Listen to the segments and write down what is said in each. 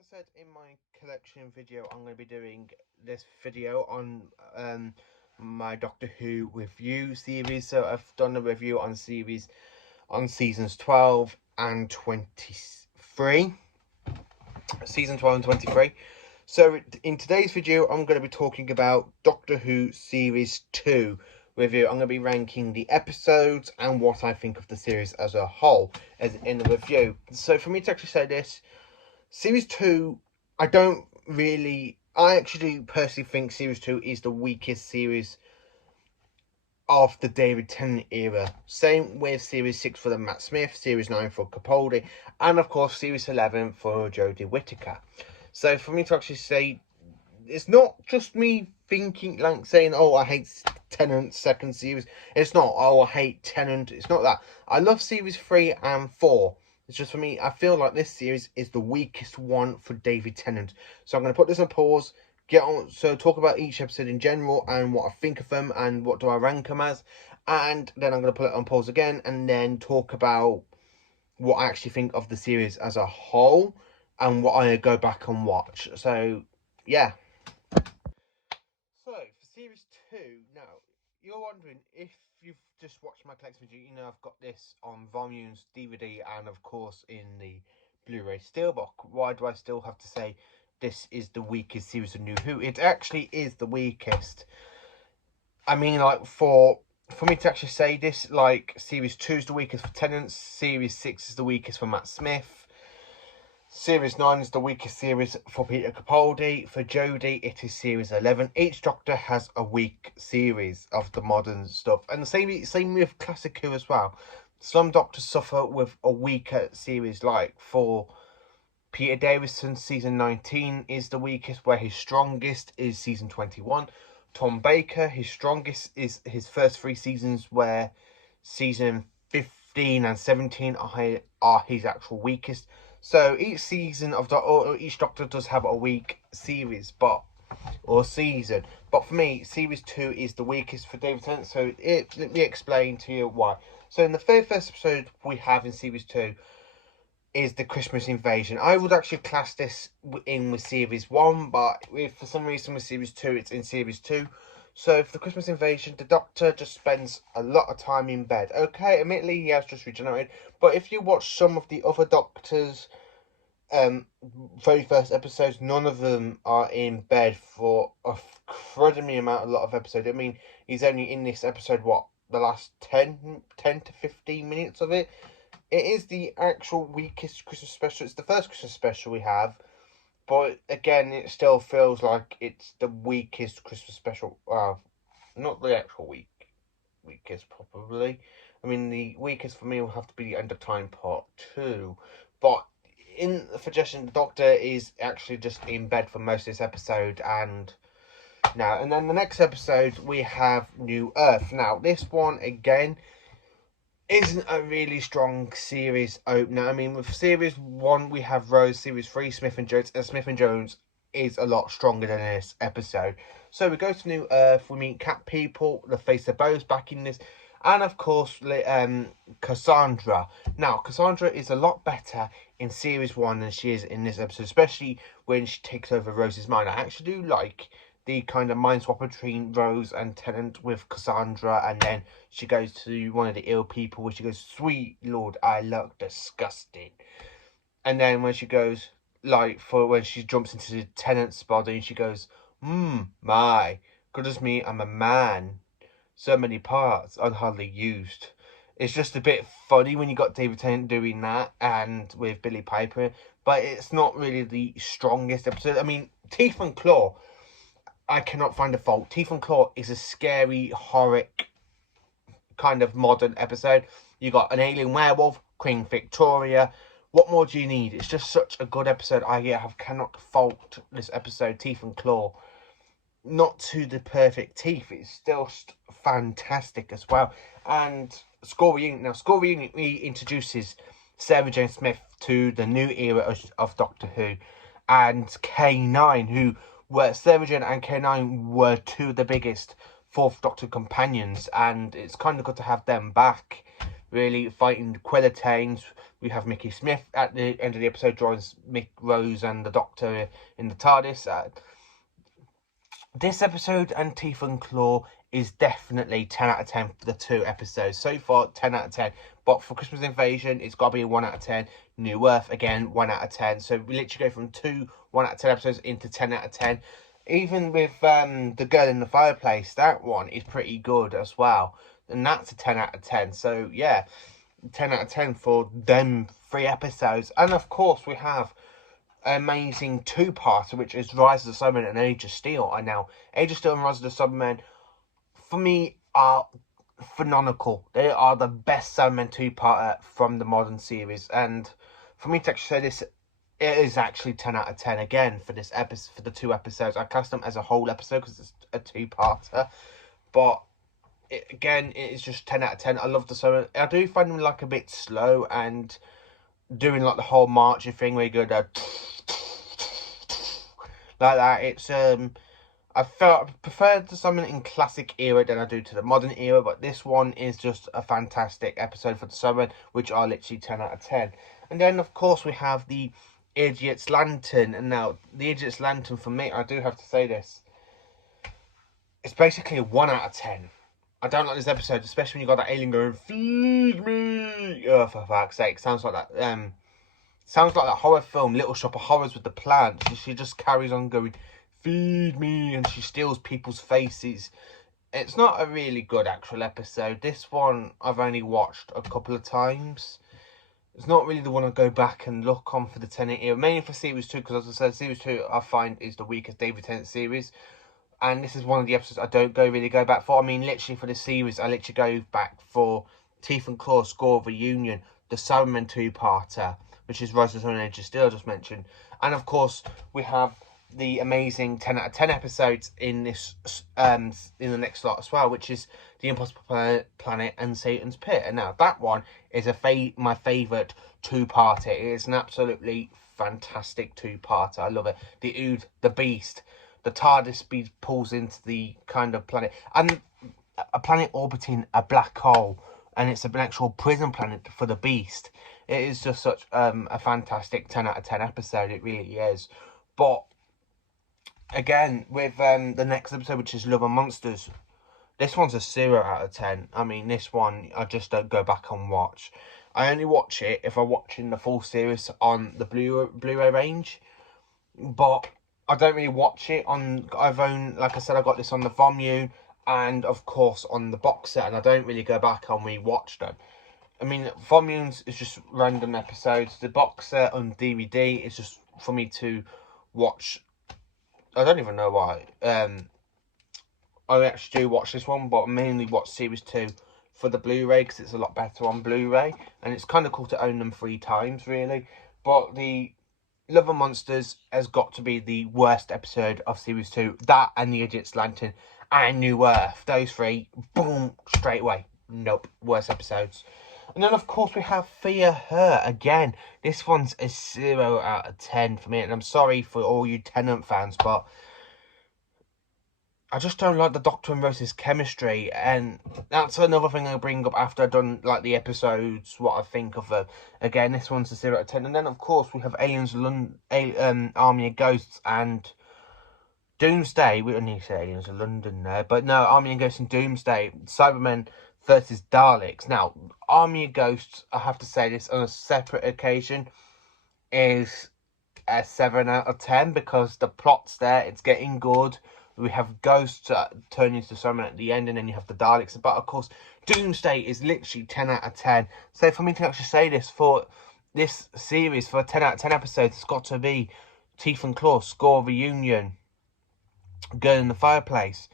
as I said in my collection video, I'm going to be doing this video on my Doctor Who review series. So I've done a review on seasons 12 and 23. Season 12 and 23. So in today's video, I'm going to be talking about Doctor Who Series 2 review. I'm going to be ranking the episodes and what I think of the series as a whole as in the review. So for me to actually say this, Series 2, I actually personally think Series 2 is the weakest series of the David Tennant era. Same with Series 6 for the Matt Smith, Series 9 for Capaldi, and of course Series 11 for Jodie Whittaker. So for me to actually say, it's not just me thinking, like saying, oh, I hate Tennant's second series. It's not, oh, I hate Tennant. It's not that. I love Series 3 and 4. It's just for me, I feel like this series is the weakest one for David Tennant. So I'm going to put this on pause, talk about each episode in general and what I think of them and what do I rank them as. And then I'm going to put it on pause again and then talk about what I actually think of the series as a whole and what I go back and watch. So, yeah. So, for Series 2, now, you're wondering if you've just watched my collection video, you know I've got this on volumes, DVD, and of course in the Blu-ray Steelbook. Why do I still have to say this is the weakest series of New Who? It actually is the weakest. I mean, like, for me to actually say this, like, Series 2 is the weakest for Tennant, Series 6 is the weakest for Matt Smith, Series 9 is the weakest series for Peter Capaldi. For Jodie, it is Series 11. Each Doctor has a weak series of the modern stuff. And the same with Classic Who as well. Some Doctors suffer with a weaker series, like for Peter Davison, Season 19 is the weakest, where his strongest is Season 21. Tom Baker, his strongest is his first 3 seasons, where Season 15 and 17 are his actual weakest. So each season of each Doctor does have a weak series, or season. But for me, Series 2 is the weakest for David Tennant. So let me explain to you why. So in the very first episode we have in Series 2 is the Christmas invasion. I would actually class this in with Series 1, but for some reason with Series 2, it's in Series 2. So for the Christmas invasion, the Doctor just spends a lot of time in bed. Okay, admittedly he has just regenerated, but if you watch some of the other Doctors' very first episodes, none of them are in bed for a incredibly a lot of episodes. I mean, he's only in this episode, what, the last 10 to 15 minutes of it? It is the actual weakest Christmas special. It's the first Christmas special we have, but again, it still feels like it's the weakest Christmas special. Not the actual weakest, probably. I mean, the weakest for me will have to be the End of Time Part 2. But in the suggestion, the Doctor is actually just in bed for most of this episode, and then the next episode we have New Earth. Now, this one again isn't a really strong series opener. I mean, with Series 1 we have Rose, Series 3 Smith and Jones, and Smith and Jones is a lot stronger than this episode. So we go to New Earth, we meet Cat People, the Face of Bows back in this, and of course Cassandra. Now, Cassandra is a lot better in Series 1 than she is in this episode, especially when she takes over Rose's mind. I actually do like the kind of mind swap between Rose and Tennant with Cassandra, and then she goes to one of the ill people where she goes, "Sweet Lord, I look disgusting." And then when she goes, when she jumps into Tennant's body, she goes, my, goodness me, I'm a man. So many parts, unhardly used. It's just a bit funny when you got David Tennant doing that, and with Billie Piper, but it's not really the strongest episode. I mean, Teeth and Claw, I cannot find a fault. Teeth and Claw is a scary, horrific kind of modern episode. You got an alien werewolf, Queen Victoria. What more do you need? It's just such a good episode. Cannot fault this episode, Teeth and Claw. Not to the perfect teeth. It's still fantastic as well. And School Reunion. Now, School Reunion introduces Sarah Jane Smith to the new era of Doctor Who. And K9, who were Sarah Jane and K9 were two of the biggest Fourth Doctor companions, and it's kind of good to have them back really, fighting Quillitanes. We have Mickey Smith at the end of the episode, joins Mick, Rose and the Doctor in the TARDIS. This episode and Teeth and Claw is definitely 10 out of 10 for the 2 episodes. So far, 10 out of 10. But for Christmas Invasion, it's got to be a 1 out of 10. New Earth, again, 1 out of 10. So we literally go from 2 1 out of 10 episodes into 10 out of 10. Even with The Girl in the Fireplace, that one is pretty good as well. And that's a 10 out of 10. So, yeah, 10 out of 10 for them 3 episodes. And, of course, we have amazing 2-parter, which is Rise of the Cybermen and Age of Steel. And now, Age of Steel and Rise of the Cybermen, for me, are phenomenal. They are the best Cybermen 2-parter from the modern series. And for me to actually say this, it is actually 10 out of 10 again for this episode, for the 2 episodes. I cast them as a whole episode because it's a 2-parter. But again, it is just 10 out of 10. I love the Cybermen. I do find them like a bit slow and doing like the whole marching thing where you go down like that. It's I prefer the Cybermen in classic era than I do to the modern era, but this one is just a fantastic episode for the Cybermen, which are literally 10 out of 10. And then of course we have the Idiot's Lantern, and now the Idiot's Lantern, for me, I do have to say this, it's basically a 1 out of 10. I don't like this episode, especially when you got that alien going, "Feed me!" Oh, for fuck's sake, sounds like that. Sounds like that horror film, Little Shop of Horrors, with the plants. She just carries on going, "Feed me," and she steals people's faces. It's not a really good actual episode. This one I've only watched a couple of times. It's not really the one I go back and look on for the Tennant era, mainly for Series 2, because as I said, Series 2 I find is the weakest David Tennant series. And this is one of the episodes I don't really go back for. I mean, literally for the series, I literally go back for Teeth and Claw, Score of Reunion, the Cybermen 2-parter, which is Rise of the Sun and Age of Steel, I just mentioned. And of course, we have the amazing 10 out of 10 episodes in this in the next slot as well, which is The Impossible Planet and Satan's Pit. And now that one is my favourite 2-parter. It is an absolutely fantastic 2-parter. I love it. The Ood, the Beast, the TARDIS pulls into the kind of planet, and a planet orbiting a black hole, and it's an actual prison planet for the Beast. It is just such a fantastic 10 out of 10 episode. It really is. But again, with the next episode, which is Love and Monsters, this one's a 0 out of 10. I mean, this one I just don't go back and watch. I only watch it if I'm watching the full series on the Blu-ray range. But I don't really watch it on. Like I said, I got this on the Vimeo and of course on the box set, and I don't really go back and re-watch them. I mean, Vimeo is just random episodes. The box set on DVD is just for me to watch. I don't even know why. I actually do watch this one, but I mainly watch Series 2 for the Blu-ray because it's a lot better on Blu-ray, and it's kind of cool to own them 3 times, really. But the Love and Monsters has got to be the worst episode of Series 2. That and The Idiot's Lantern and New Earth. Those 3, boom, straight away. Nope, worst episodes. And then, of course, we have Fear Her. Again, this one's a 0 out of 10 for me. And I'm sorry for all you Tennant fans, but I just don't like the Doctor and Rose's chemistry, and that's another thing I'll bring up after I've done like the episodes, what I think of them. Again, this one's a 0 out of 10. And then, of course, we have Army of Ghosts and Doomsday. We don't need to say Aliens of London there, but no, Army of Ghosts and Doomsday, Cybermen versus Daleks. Now, Army of Ghosts, I have to say this on a separate occasion, is a 7 out of 10 because the plot's there, it's getting good. We have Ghosts turning into Cybermen at the end, and then you have the Daleks. But of course, Doomsday is literally 10 out of 10. So for me to actually say this, for this series, for 10 out of 10 episodes, it's got to be Teeth and Claw, Score of Reunion, Girl in the Fireplace,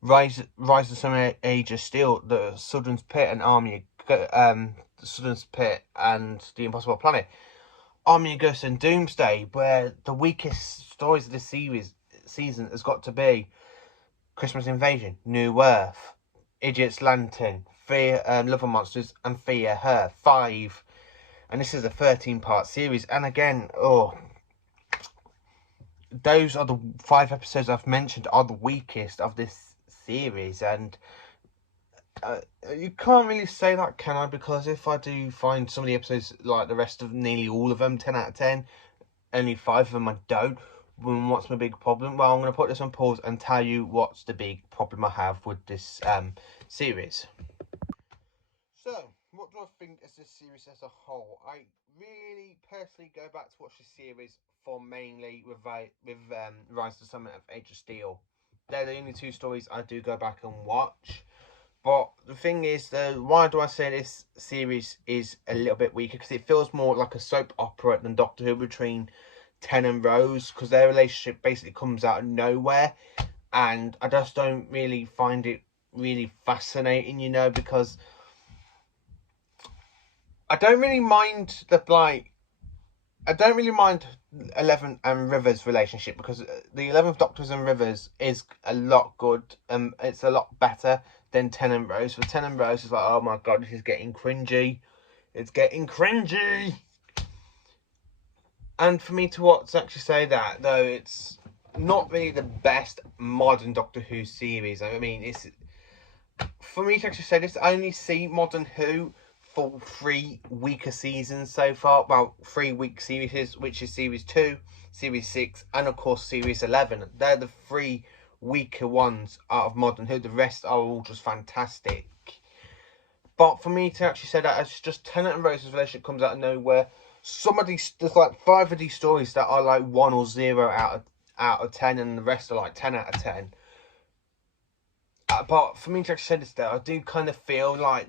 Rise of the Sun, Age of Steel, The Sudden's Pit, and The Sudden's Pit and The Impossible Planet. Army of Ghosts and Doomsday, where the weakest stories of this season has got to be Christmas Invasion, New Earth, Idiot's Lantern, Love and Monsters, and Fear Her. 5. And this is a 13-part series. And again, those are the 5 episodes I've mentioned are the weakest of this series. And You can't really say that, can I? Because if I do find some of the episodes, like the rest of nearly all of them, 10 out of 10, only 5 of them I don't, then what's my big problem? Well, I'm going to put this on pause and tell you what's the big problem I have with this series. So, what do I think as this series as a whole? I really personally go back to watch the series for mainly with Rise to the Summit of Age of Steel. They're the only 2 stories I do go back and watch. But the thing is, though, why do I say this series is a little bit weaker? Because it feels more like a soap opera than Doctor Who between Ten and Rose. Because their relationship basically comes out of nowhere. And I just don't really find it really fascinating, you know, because I don't really mind I don't really mind 11 and Rivers' relationship, because the 11th Doctors and Rivers is a lot good. It's a lot better than 10 and Rose. For 10 and Rose, it's like, oh my god, this is getting cringy. It's getting cringy. And for me to actually say that, though, it's not really the best modern Doctor Who series. I mean, it's for me to actually say this, I only see Modern Who for 3 weaker seasons so far. Well, 3 weak series, which is Series 2, Series 6, and of course Series 11. They're the 3 weaker ones out of Modern Who. The rest are all just fantastic. But for me to actually say that, it's just Tennant and Rose's relationship comes out of nowhere. Some of these, there's like 5 of these stories that are like 1 or 0 out of 10, and the rest are like 10 out of 10. But for me to actually say this, though, I do kind of feel like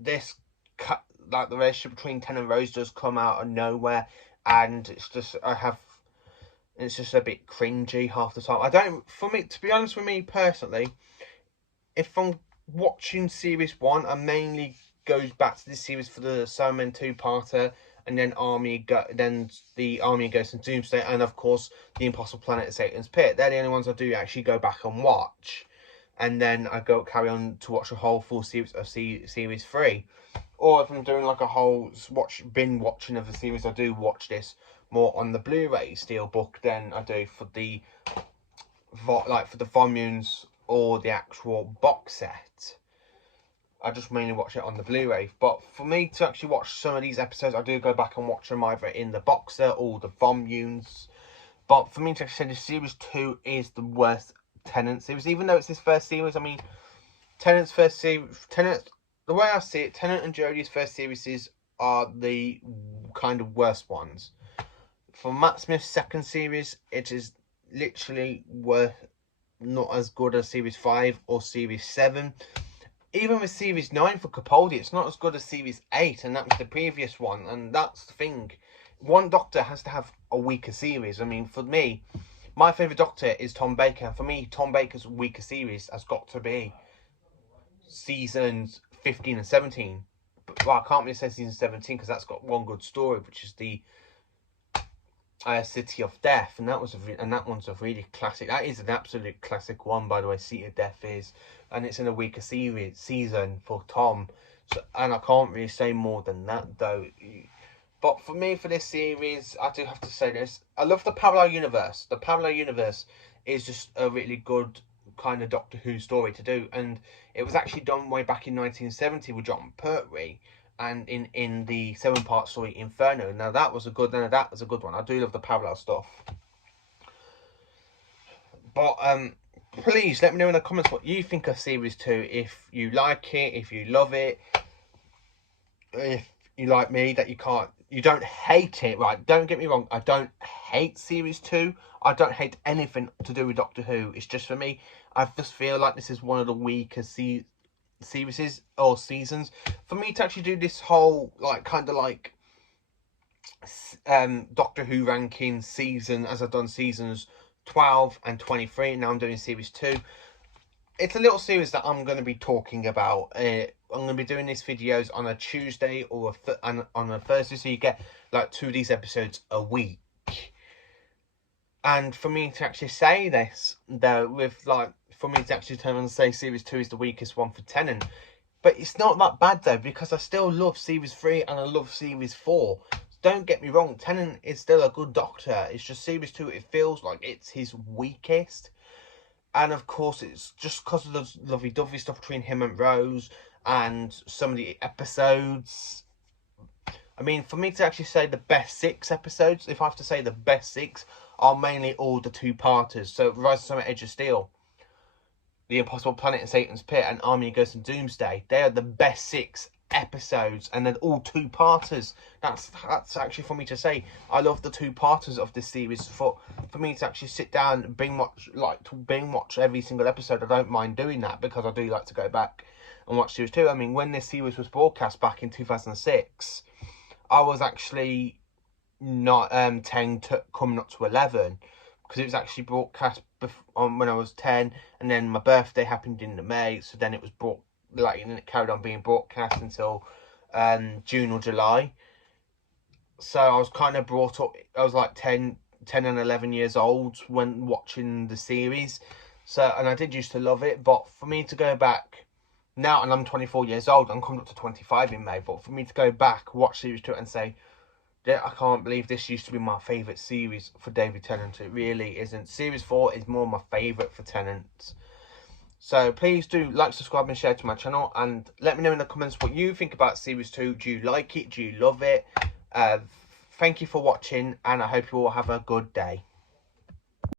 this, like the relationship between Ten and Rose does come out of nowhere, and it's just it's just a bit cringy half the time. I don't, for me, to be honest with me personally, if I'm watching series 1, I mainly goes back to this series for the Cybermen 2-parter, and then then the Army Ghost and Doomsday, and of course the Impossible Planet of Satan's Pit. They're the only ones I do actually go back and watch, and then I carry on to watch a whole full series of series 3. Or if I'm doing like a whole binge watching of the series, I do watch this more on the Blu-ray steelbook than I do for the for the volumes or the actual box set. I just mainly watch it on the Blu-ray. But for me to actually watch some of these episodes, I do go back and watch them either in the box set or the volumes. But for me to actually say, the series 2 is the worst Tennant series, even though it's his first series. I mean, Tennant's first series, the way I see it, Tennant and Jodie's first series are the kind of worst ones. For Matt Smith's second series, it is literally not as good as Series 5 or Series 7. Even with Series 9 for Capaldi, it's not as good as Series 8, and that was the previous one. And that's the thing. One Doctor has to have a weaker series. I mean, for me, my favourite Doctor is Tom Baker. For me, Tom Baker's weaker series has got to be seasons 15 and 17. But, well, I can't really say season 17 because that's got one good story, which is the City of Death, and that one's a really classic. That is an absolute classic one, by the way. City of Death is, and it's in a weaker season for Tom. So, and I can't really say more than that, though. But for me, for this series, I do have to say this. I love the parallel universe. The parallel universe is just a really good kind of Doctor Who story to do. And it was actually done way back in 1970 with Jon Pertwee. And in the 7-part story Inferno. Now that was a good one. I do love the parallel stuff. But please let me know in the comments what you think of Series 2. If you like it, if you love it, if you like me, that you don't hate it, right? Don't get me wrong, I don't hate Series 2. I don't hate anything to do with Doctor Who. It's just, for me, I just feel like this is one of the weaker series or seasons. For me to actually do this whole Doctor Who ranking season, as I've done seasons 12 and 23, and now I'm doing Series 2. It's a little series that I'm going to be talking about. I'm going to be doing these videos on a Tuesday or on a Thursday, so you get like 2 of these episodes a week. And for me to actually say this, though, for me to actually turn around and say Series 2 is the weakest one for Tennant, but it's not that bad, though, because I still love Series 3 and I love Series 4. Don't get me wrong, Tennant is still a good Doctor. It's just Series 2, it feels like it's his weakest. And of course, it's just because of the lovey-dovey stuff between him and Rose and some of the episodes. I mean, for me to actually say the best 6 episodes, if I have to say the best 6, are mainly all the 2-parters. So, Rise of Summit, Edge of Steel, The Impossible Planet and Satan's Pit, and Army of Ghosts and Doomsday. They are the best 6 episodes, and they're all 2-parters. That's actually for me to say. I love the 2-parters of this series. For me to actually sit down and binge watch every single episode, I don't mind doing that, because I do like to go back and watch series 2. I mean, when this series was broadcast back in 2006, I was actually not 10 to coming up to 11, because it was actually broadcast when I was 10, and then my birthday happened in May, so then it was and it carried on being broadcast until June or July. So I was kind of brought up. I was like 10 and 11 years old when watching the series. So, and I did used to love it, but for me to go back now, and I'm 24 years old, I'm coming up to 25 in May, but for me to go back, watch series 2 and say, yeah, I can't believe this used to be my favourite series for David Tennant. It really isn't. Series 4 is more my favourite for Tennant. So please do like, subscribe and share to my channel, and let me know in the comments what you think about series 2. Do you like it? Do you love it? Thank you for watching, and I hope you all have a good day.